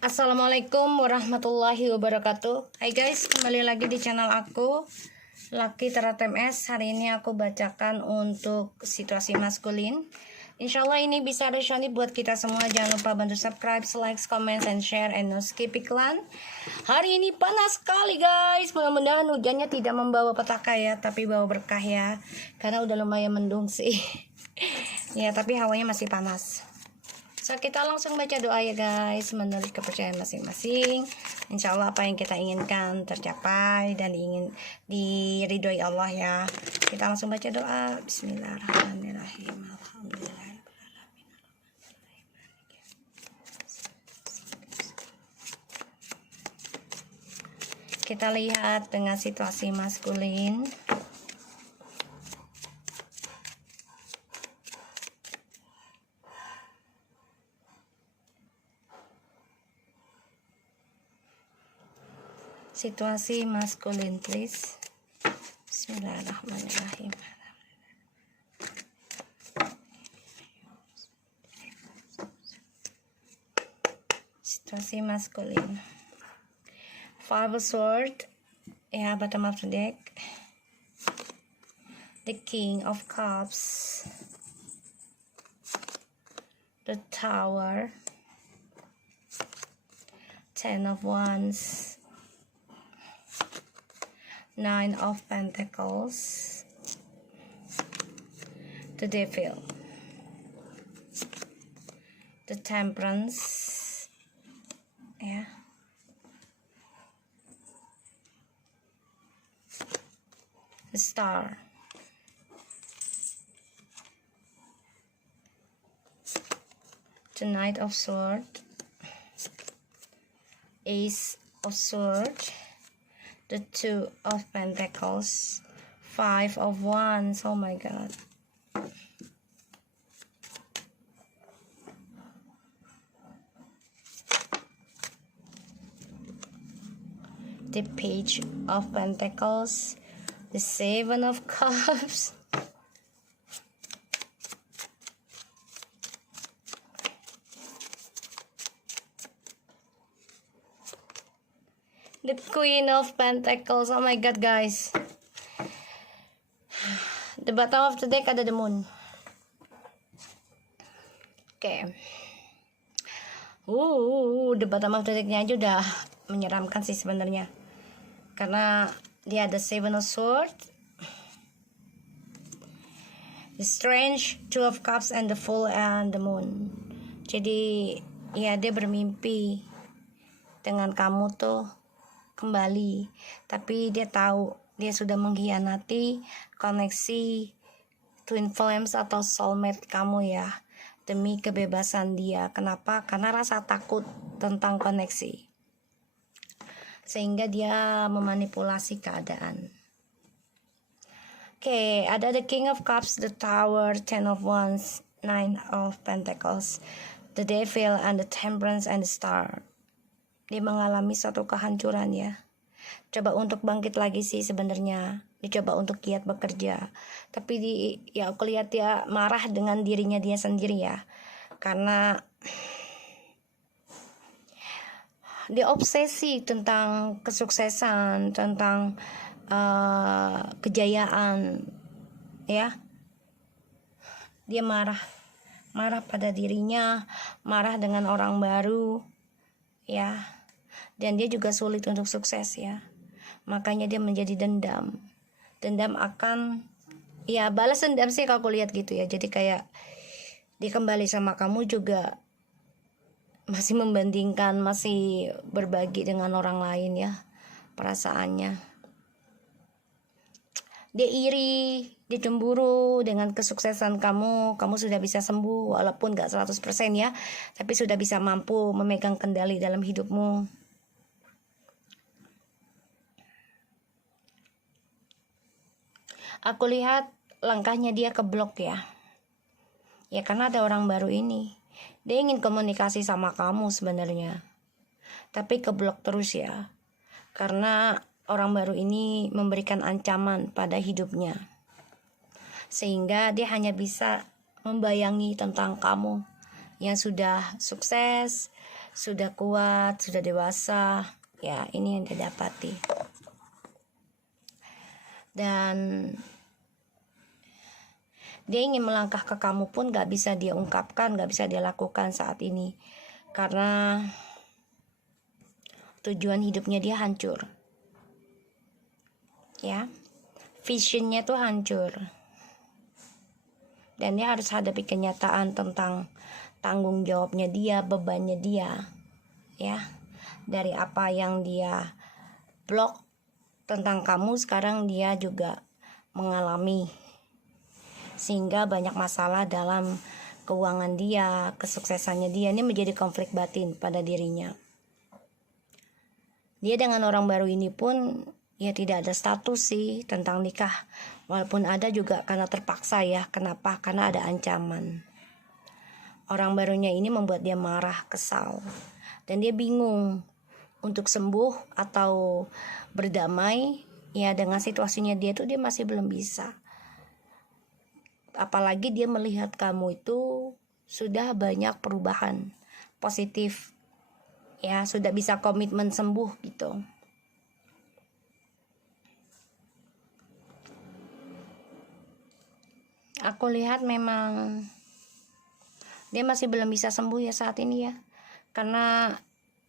Assalamualaikum warahmatullahi wabarakatuh. Hai guys, kembali lagi di channel aku Lucky Tarot MS. Hari ini aku bacakan untuk situasi maskulin. Insyaallah ini bisa resonate buat kita semua. Jangan lupa bantu subscribe, like, comment, and share, and no skip iklan. Hari ini panas sekali guys. Mudah-mudahan hujannya tidak membawa petaka ya, tapi bawa berkah ya. Karena udah lumayan mendung sih. Ya, tapi hawanya masih panas. So, kita langsung baca doa ya guys, menurut kepercayaan masing-masing. Insya Allah apa yang kita inginkan tercapai dan ingin diridhoi Allah ya. Kita langsung baca doa. Bismillahirrahmanirrahim. Alhamdulillah. Kita lihat dengan situasi maskulin. Situasi maskulin please. Bismillahirrahmanirrahim. Situasi maskulin. Five of Swords ya, bottom of the deck. The King of Cups, the Tower, Ten of Wands, Nine of Pentacles, the Devil, the Temperance, yeah, the Star, the Knight of Swords, Ace of Swords, the Two of Pentacles, Five of Wands. Oh my God. The Page of Pentacles, the Seven of Cups, the Queen of Pentacles. Oh my God guys. The bottom of the deck ada the Moon. Oke. The bottom of the decknya aja udah menyeramkan sih sebenarnya. Karena dia ada Seven of Swords, the Strange, Two of Cups, and the Fool and the Moon. Jadi ya dia bermimpi dengan kamu tuh kembali, tapi dia tahu dia sudah mengkhianati koneksi twin flames atau soulmate kamu ya, demi kebebasan dia. Kenapa? Karena rasa takut tentang koneksi, sehingga dia memanipulasi keadaan. Oke, ada the King of Cups, the Tower, Ten of Wands, Nine of Pentacles, the Devil, and the Temperance, and the Star. Dia mengalami suatu kehancuran ya. Coba untuk bangkit lagi sih sebenarnya. Dicoba untuk giat bekerja. Tapi ya aku lihat dia marah dengan dirinya dia sendiri ya. Karena dia obsesi tentang kesuksesan, tentang kejayaan ya. Dia marah pada dirinya, marah dengan orang baru ya. Dan dia juga sulit untuk sukses ya. Makanya dia menjadi dendam. Dendam akan ya, balas dendam sih kalau aku lihat gitu ya. Jadi kayak dia kembali sama kamu juga masih membandingkan, masih berbagi dengan orang lain ya perasaannya. Dia iri, dia cemburu dengan kesuksesan kamu. Kamu sudah bisa sembuh walaupun gak 100% ya, tapi sudah bisa mampu memegang kendali dalam hidupmu. Aku lihat langkahnya dia ke blok ya. Ya karena ada orang baru ini. Dia ingin komunikasi sama kamu sebenarnya, tapi ke blok terus ya. Karena orang baru ini memberikan ancaman pada hidupnya, sehingga dia hanya bisa membayangi tentang kamu yang sudah sukses, sudah kuat, sudah dewasa. Ya, ini yang dia dapati. Dan dia ingin melangkah ke kamu pun gak bisa dia ungkapkan, gak bisa dia lakukan saat ini. Karena tujuan hidupnya dia hancur. Ya, visionnya tuh hancur. Dan dia harus hadapi kenyataan tentang tanggung jawabnya dia, bebannya dia. Ya, dari apa yang dia blok tentang kamu, sekarang dia juga mengalami. Sehingga banyak masalah dalam keuangan dia, kesuksesannya dia. Ini menjadi konflik batin pada dirinya. Dia dengan orang baru ini pun ya tidak ada status sih tentang nikah. Walaupun ada juga karena terpaksa ya. Kenapa? Karena ada ancaman. Orang barunya ini membuat dia marah, kesal. Dan dia bingung untuk sembuh atau berdamai. Ya dengan situasinya dia tuh dia masih belum bisa. Apalagi dia melihat kamu itu sudah banyak perubahan positif. Ya sudah bisa komitmen sembuh gitu. Aku lihat memang dia masih belum bisa sembuh ya saat ini ya. Karena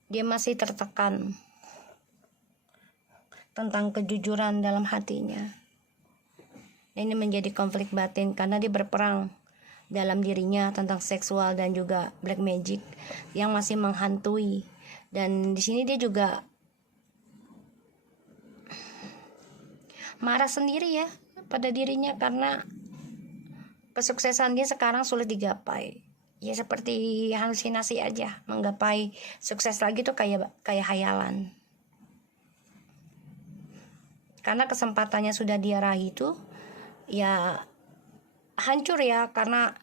dia masih tertekan tentang kejujuran dalam hatinya. Ini menjadi konflik batin karena dia berperang dalam dirinya tentang seksual dan juga black magic yang masih menghantui. Dan di sini dia juga marah sendiri ya pada dirinya karena kesuksesan dia sekarang sulit digapai. Ya seperti halusinasi aja, menggapai sukses lagi tuh kayak hayalan. Karena kesempatannya sudah dia raih itu ya hancur ya karena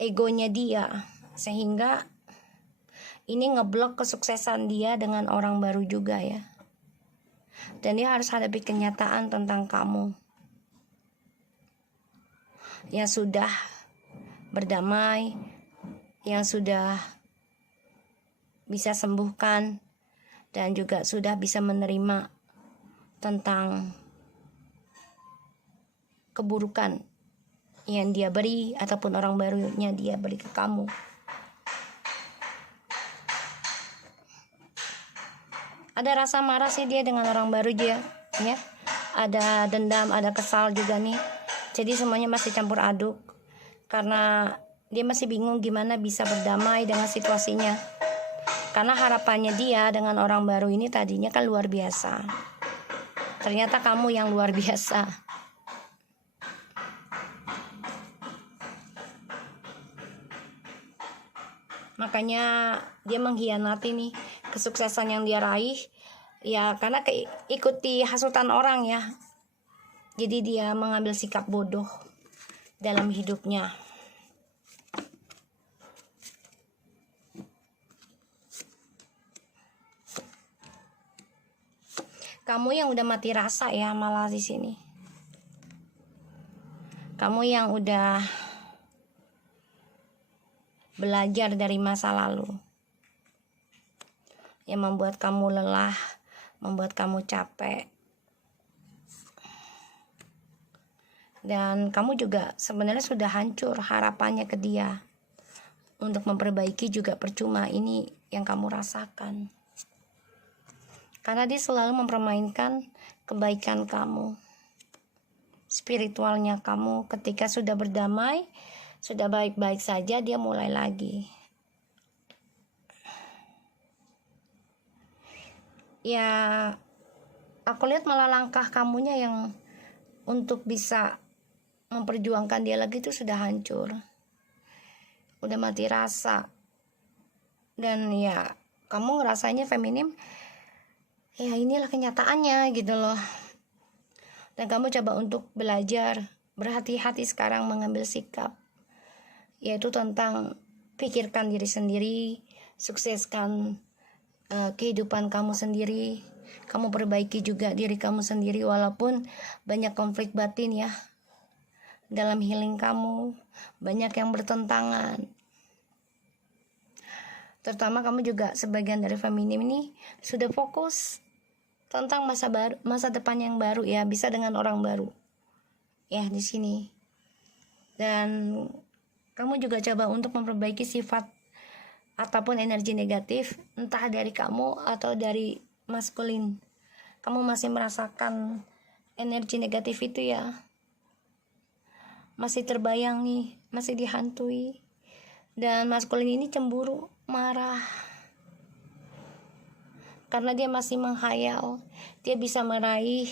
egonya dia, sehingga ini ngeblok kesuksesan dia dengan orang baru juga ya. Dan dia harus hadapi kenyataan tentang kamu yang sudah berdamai, yang sudah bisa sembuhkan, dan juga sudah bisa menerima tentang keburukan yang dia beri ataupun orang barunya dia beri ke kamu. Ada rasa marah sih dia dengan orang baru dia ya. Ada dendam, ada kesal juga nih. Jadi semuanya masih campur aduk karena dia masih bingung gimana bisa berdamai dengan situasinya. Karena harapannya dia dengan orang baru ini tadinya kan luar biasa. Ternyata kamu yang luar biasa. Makanya dia mengkhianati nih kesuksesan yang dia raih ya karena ikuti hasutan orang ya. Jadi dia mengambil sikap bodoh dalam hidupnya. Kamu yang udah mati rasa ya malah di sini. Kamu yang udah belajar dari masa lalu yang membuat kamu lelah, membuat kamu capek. Dan kamu juga sebenarnya sudah hancur harapannya ke dia. Untuk memperbaiki juga percuma, ini yang kamu rasakan. Karena dia selalu mempermainkan kebaikan kamu, spiritualnya kamu. Ketika sudah berdamai, sudah baik-baik saja, dia mulai lagi. Ya, aku lihat malah langkah kamunya yang untuk bisa memperjuangkan dia lagi itu sudah hancur. Udah mati rasa. Dan ya, kamu ngerasanya feminim. Ya, inilah kenyataannya gitu loh. Dan kamu coba untuk belajar, berhati-hati sekarang mengambil sikap. Yaitu tentang pikirkan diri sendiri, sukseskan kehidupan kamu sendiri. Kamu perbaiki juga diri kamu sendiri walaupun banyak konflik batin ya. Dalam healing kamu banyak yang bertentangan. terutama kamu juga sebagian dari feminim ini sudah fokus tentang masa depan yang baru ya, bisa dengan orang baru ya di sini. Dan kamu juga coba untuk memperbaiki sifat ataupun energi negatif, entah dari kamu atau dari maskulin. Kamu masih merasakan energi negatif itu ya, masih terbayangi, masih dihantui. Dan maskulin ini cemburu, marah, karena dia masih menghayal dia bisa meraih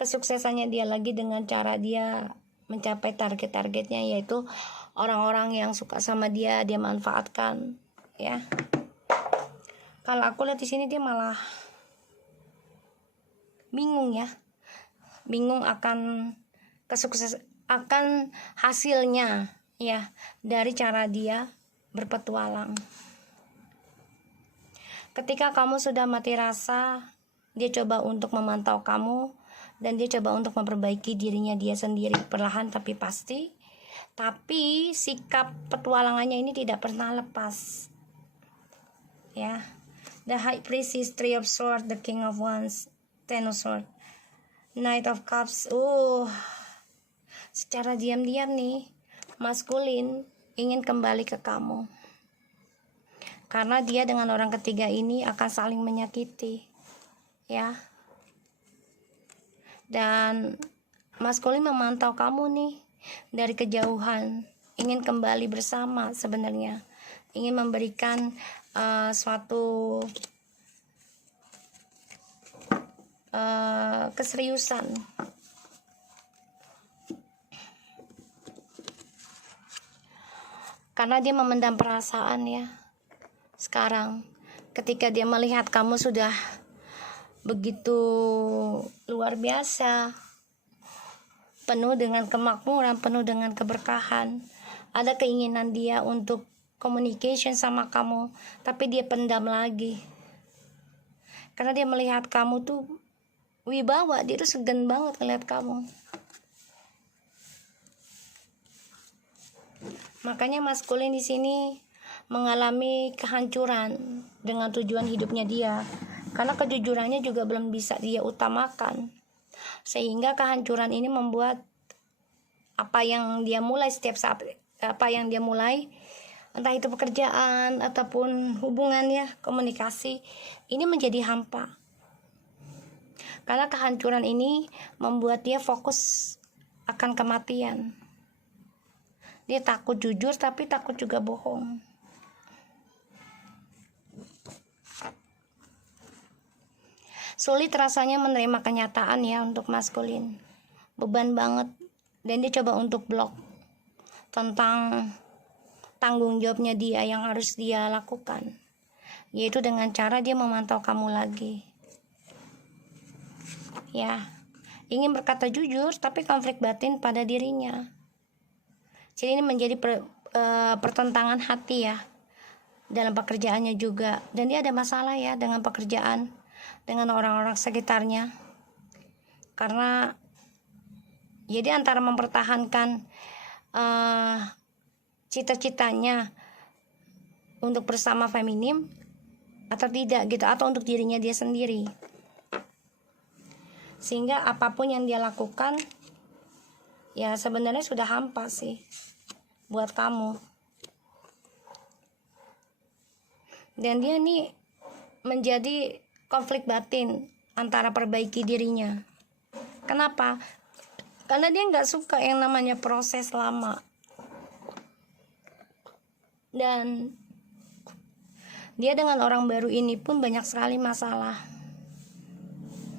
kesuksesannya dia lagi dengan cara dia mencapai target-targetnya, yaitu orang-orang yang suka sama dia manfaatkan ya. Kalau aku lihat di sini dia malah bingung ya, bingung akan akan hasilnya ya dari cara dia berpetualang. Ketika kamu sudah mati rasa, dia coba untuk memantau kamu dan dia coba untuk memperbaiki dirinya dia sendiri perlahan tapi pasti. Tapi sikap petualangannya ini tidak pernah lepas. Ya. The High Priest is Three of Swords, the King of Wands, Ten of Swords, Knight of Cups. Secara diam-diam nih, maskulin ingin kembali ke kamu. Karena dia dengan orang ketiga ini akan saling menyakiti. Ya. Dan maskulin memantau kamu nih dari kejauhan, ingin kembali bersama sebenarnya, ingin memberikan suatu keseriusan. Karena dia memendam perasaan ya. Sekarang ketika dia melihat kamu sudah begitu luar biasa, penuh dengan kemakmuran, penuh dengan keberkahan, ada keinginan dia untuk communication sama kamu, tapi dia pendam lagi. Karena dia melihat kamu tuh wibawa, dia tuh segan banget ngeliat kamu. Makanya maskulin di sini mengalami kehancuran dengan tujuan hidupnya dia, karena kejujurannya juga belum bisa dia utamakan, sehingga kehancuran ini membuat apa yang dia mulai setiap saat, apa yang dia mulai, entah itu pekerjaan ataupun hubungannya, komunikasi, ini menjadi hampa. Karena kehancuran ini membuat dia fokus akan kematian. Dia takut jujur tapi takut juga bohong. Sulit rasanya menerima kenyataan ya untuk maskulin. Beban banget. Dan dia coba untuk blok tentang tanggung jawabnya dia yang harus dia lakukan, yaitu dengan cara dia memantau kamu lagi. Ya, ingin berkata jujur tapi konflik batin pada dirinya. Jadi ini menjadi pertentangan hati ya dalam pekerjaannya juga. Dan dia ada masalah ya dengan pekerjaan, dengan orang-orang sekitarnya. Karena jadi antara mempertahankan cita-citanya untuk bersama feminim atau tidak gitu, atau untuk dirinya dia sendiri. Sehingga apapun yang dia lakukan ya sebenarnya sudah hampa sih buat kamu. Dan dia nih menjadi konflik batin antara perbaiki dirinya. Kenapa? Karena dia nggak suka yang namanya proses lama. Dan dia dengan orang baru ini pun banyak sekali masalah.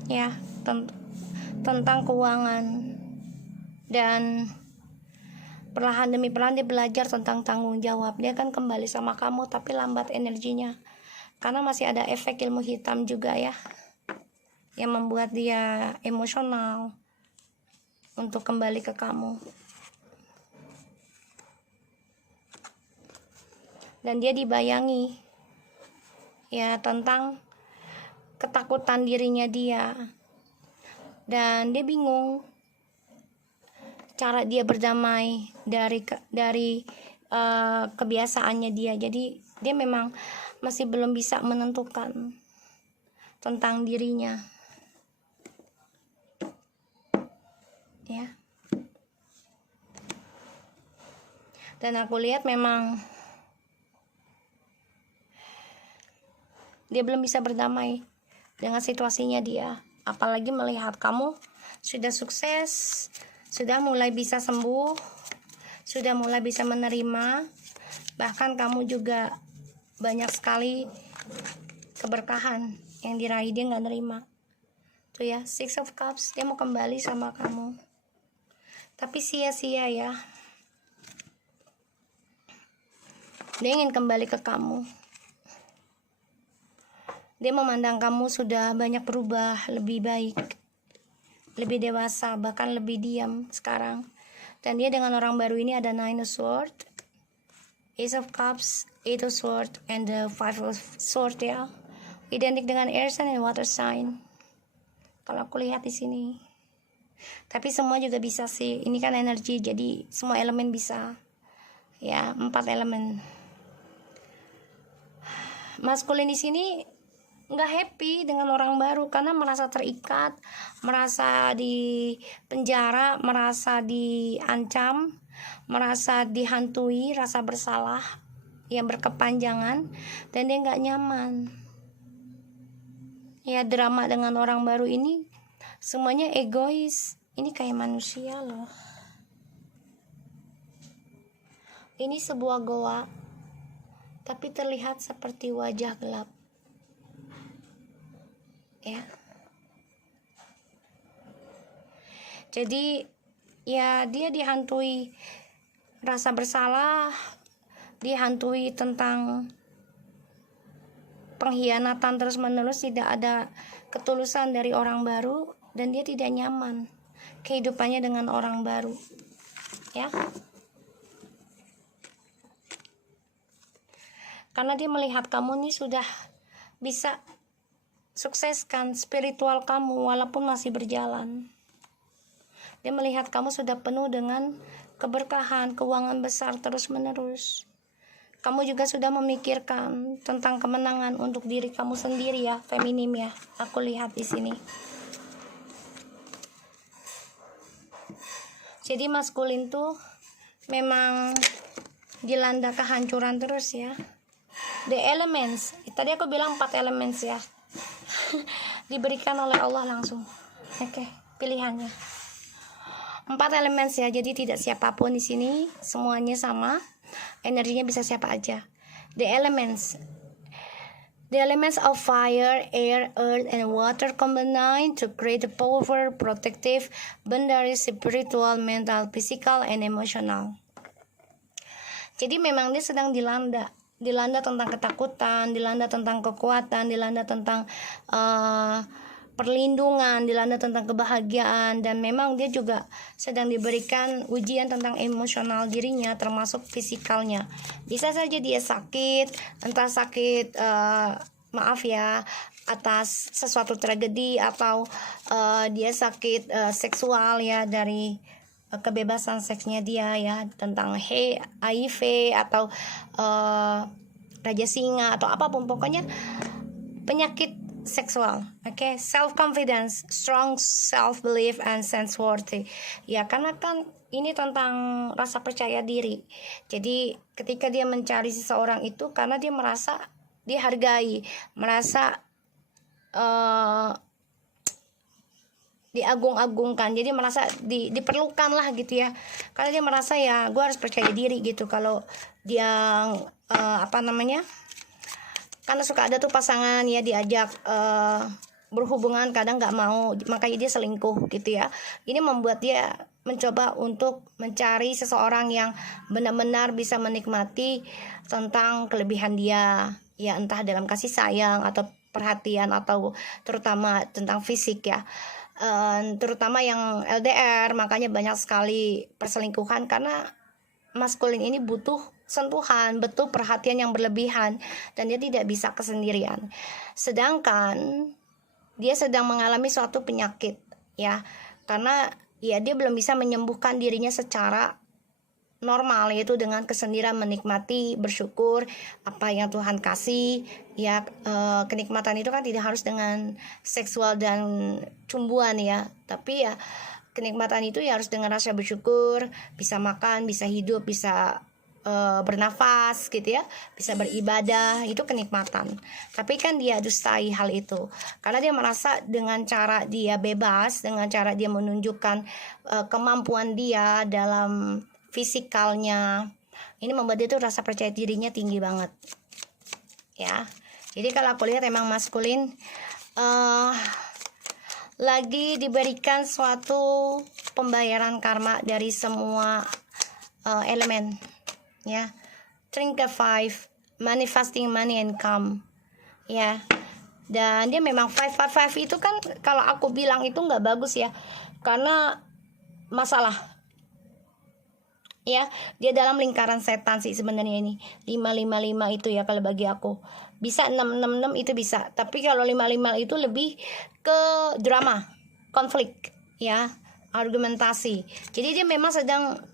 Ya, tentang keuangan. Dan perlahan demi perlahan dia belajar tentang tanggung jawab. Dia akan kembali sama kamu tapi lambat energinya. Karena masih ada efek ilmu hitam juga ya, yang membuat dia emosional untuk kembali ke kamu. Dan dia dibayangi ya tentang ketakutan dirinya dia. Dan dia bingung cara dia berdamai dari kebiasaannya dia. Jadi Dia memang masih belum bisa menentukan tentang dirinya, ya. Dan aku lihat memang dia belum bisa berdamai dengan situasinya dia. Apalagi melihat kamu sudah sukses, sudah mulai bisa sembuh, sudah mulai bisa menerima, bahkan kamu juga banyak sekali keberkahan yang diraih, dia nggak nerima. Tuh ya, Six of Cups, dia mau kembali sama kamu, tapi sia-sia ya. Dia ingin kembali ke kamu. Dia memandang kamu sudah banyak berubah, lebih baik, lebih dewasa, bahkan lebih diam sekarang. Dan dia dengan orang baru ini ada Nine of Swords, Ace of Cups, Eight of Swords, and the Five of Swords ya. Identik dengan air sign and water sign. Kalau aku lihat di sini. Tapi semua juga bisa sih. Ini kan energi, jadi semua elemen bisa. Ya, 4 elemen. Maskulin di sini nggak happy dengan orang baru karena merasa terikat, merasa di penjara, merasa diancam, merasa dihantui, rasa bersalah yang berkepanjangan, dan dia nggak nyaman. Ya, drama dengan orang baru ini semuanya egois. Ini kayak manusia loh. Ini sebuah goa, tapi terlihat seperti wajah gelap. Ya. Jadi ya dia dihantui rasa bersalah, dihantui tentang pengkhianatan terus-menerus, tidak ada ketulusan dari orang baru, dan dia tidak nyaman kehidupannya dengan orang baru. Ya. Karena dia melihat kamu nih sudah bisa sukseskan spiritual kamu walaupun masih berjalan. Dia melihat kamu sudah penuh dengan keberkahan, keuangan besar terus-menerus. Kamu juga sudah memikirkan tentang kemenangan untuk diri kamu sendiri ya, feminim ya. Aku lihat di sini. Jadi maskulin tuh memang dilanda kehancuran terus ya. The elements, tadi aku bilang 4 elements ya. Diberikan oleh Allah langsung. Oke, pilihannya 4 elements ya. Jadi tidak siapapun di sini, semuanya sama. Energinya bisa siapa aja. The elements of fire, air, earth, and water combine to create a powerful, protective, boundary, spiritual, mental, physical, and emotional. Jadi memang dia sedang dilanda tentang ketakutan, dilanda tentang kekuatan, dilanda tentang perlindungan, dilanda tentang kebahagiaan, dan memang dia juga sedang diberikan ujian tentang emosional dirinya, termasuk fisikalnya. Bisa saja dia sakit, entah sakit maaf ya, atas sesuatu tragedi, atau dia sakit seksual ya, dari kebebasan seksnya dia ya, tentang HIV atau raja singa atau apapun, pokoknya penyakit seksual. Oke. Self confidence, strong self belief, and sense worthy ya, karena kan ini tentang rasa percaya diri. Jadi ketika dia mencari seseorang itu karena dia merasa dihargai, merasa diagung-agungkan, jadi merasa diperlukan lah gitu ya, karena dia merasa ya gue harus percaya diri gitu. Kalau dia karena suka ada tuh pasangan ya diajak berhubungan, kadang nggak mau, makanya dia selingkuh gitu ya. Ini membuat dia mencoba untuk mencari seseorang yang benar-benar bisa menikmati tentang kelebihan dia ya, entah dalam kasih sayang atau perhatian, atau terutama tentang fisik ya. Terutama yang LDR, makanya banyak sekali perselingkuhan, karena maskulin ini butuh sentuhan, butuh perhatian yang berlebihan, dan dia tidak bisa kesendirian. Sedangkan dia sedang mengalami suatu penyakit ya, karena ya dia belum bisa menyembuhkan dirinya secara normal, yaitu dengan kesendirian, menikmati, bersyukur apa yang Tuhan kasih ya. Kenikmatan itu kan tidak harus dengan seksual dan cumbuan ya, tapi ya kenikmatan itu ya harus dengan rasa bersyukur, bisa makan, bisa hidup, bisa bernafas gitu ya, bisa beribadah, itu kenikmatan. Tapi kan dia dustai hal itu karena dia merasa dengan cara dia bebas, dengan cara dia menunjukkan kemampuan dia dalam fisikalnya, ini membuat dia tuh rasa percaya dirinya tinggi banget ya. Jadi kalau aku lihat emang maskulin lagi diberikan suatu pembayaran karma dari semua elemen ya. Trinket 5, manifesting money and come ya. Dan dia memang 555 itu kan kalau aku bilang itu nggak bagus ya, karena masalah ya, dia dalam lingkaran setan sih sebenarnya. Ini 555 itu ya, kalau bagi aku bisa 666 itu bisa, tapi kalau 55 itu lebih ke drama, konflik ya, argumentasi. Jadi dia memang sedang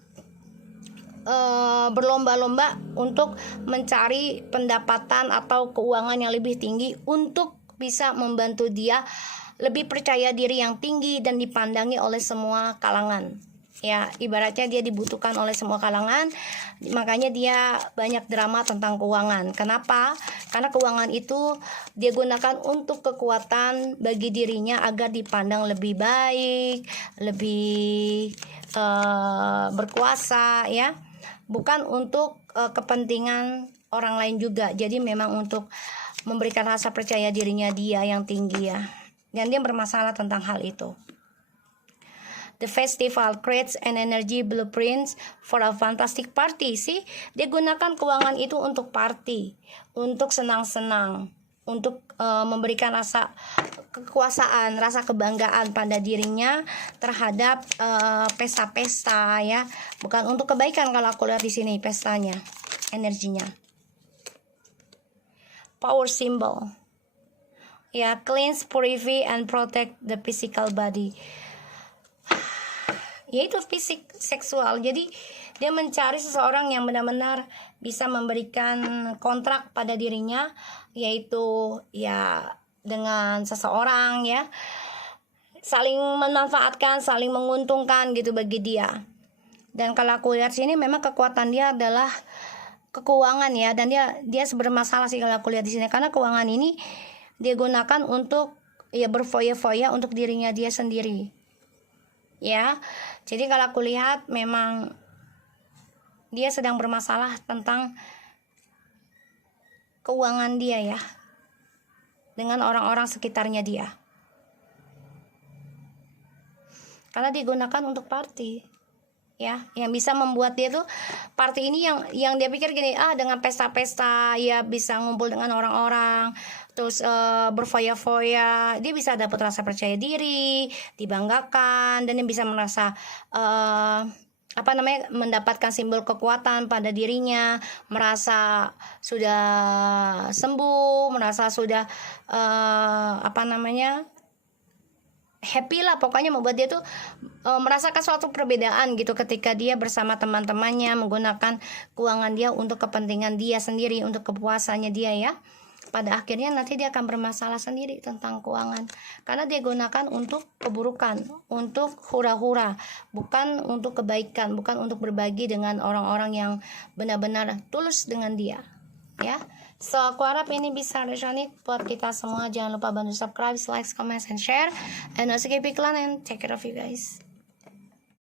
berlomba-lomba untuk mencari pendapatan atau keuangan yang lebih tinggi untuk bisa membantu dia lebih percaya diri yang tinggi dan dipandangi oleh semua kalangan ya. Ibaratnya dia dibutuhkan oleh semua kalangan, makanya dia banyak drama tentang keuangan. Kenapa? Karena keuangan itu dia gunakan untuk kekuatan bagi dirinya agar dipandang lebih baik, lebih berkuasa ya, bukan untuk kepentingan orang lain juga. Jadi memang untuk memberikan rasa percaya dirinya dia yang tinggi ya, dan dia bermasalah tentang hal itu. The festival creates an energy blueprints for a fantastic party. Sih, dia gunakan keuangan itu untuk party, untuk senang-senang, untuk memberikan rasa kekuasaan, rasa kebanggaan pada dirinya terhadap pesta-pesta ya, bukan untuk kebaikan. Kalau aku lihat di sini pestanya, energinya. Power symbol ya, cleanse, purify and protect the physical body, yaitu fisik, seksual. Jadi dia mencari seseorang yang benar-benar bisa memberikan kontrak pada dirinya, yaitu ya dengan seseorang ya, saling memanfaatkan, saling menguntungkan gitu bagi dia. Dan kalau aku lihat sini memang kekuatan dia adalah keuangan ya, dan dia bermasalah sih kalau aku lihat di sini, karena keuangan ini dia gunakan untuk ya berfoya-foya untuk dirinya dia sendiri ya. Jadi kalau aku lihat memang dia sedang bermasalah tentang keuangan dia ya, dengan orang-orang sekitarnya dia, karena digunakan untuk party ya, yang bisa membuat dia tuh party ini yang dia pikir gini, dengan pesta-pesta ya bisa ngumpul dengan orang-orang, terus berfoya-foya, dia bisa dapat rasa percaya diri, dibanggakan, dan dia bisa merasa mendapatkan simbol kekuatan pada dirinya, merasa sudah sembuh, merasa sudah happy lah pokoknya, membuat dia tuh merasakan suatu perbedaan gitu ketika dia bersama teman-temannya menggunakan keuangan dia untuk kepentingan dia sendiri, untuk kepuasannya dia ya. Pada akhirnya nanti dia akan bermasalah sendiri tentang keuangan, karena dia gunakan untuk keburukan, untuk hura-hura, bukan untuk kebaikan, bukan untuk berbagi dengan orang-orang yang benar-benar tulus dengan dia ya. So aku harap ini bisa resonate buat kita semua. Jangan lupa bantu subscribe, like, comment, and share, and also keep it clean and take care of you guys.